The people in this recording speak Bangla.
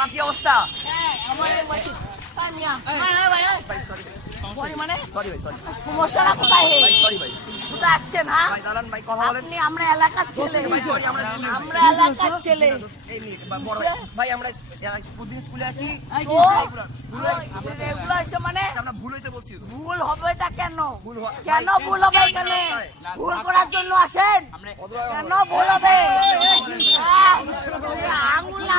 তোমার কি অবস্থা? সমস্যাটা কোথায়? ভাই সরি ভাই, কোথায় আসছেন? হ্যাঁ ভাই দাঁড়ান ভাই, কথা বলেন। আপনি আমরা এলাকার ছেলে, ভাই সরি, আমরা এলাকার ছেলে। এই মিনিট, বড় ভাই, ভাই আমরা প্রতিদিন স্কুলে আসি। তো এগুলো হচ্ছে মানে আমরা ভুল হয়েছে বলছি। ভুল হবেটা কেন? ভুল হয়- কেন ভাই, ভুল হবে এখানে? ভুল করার জন্য আসেন? কেন ভুল হবে? আঙুল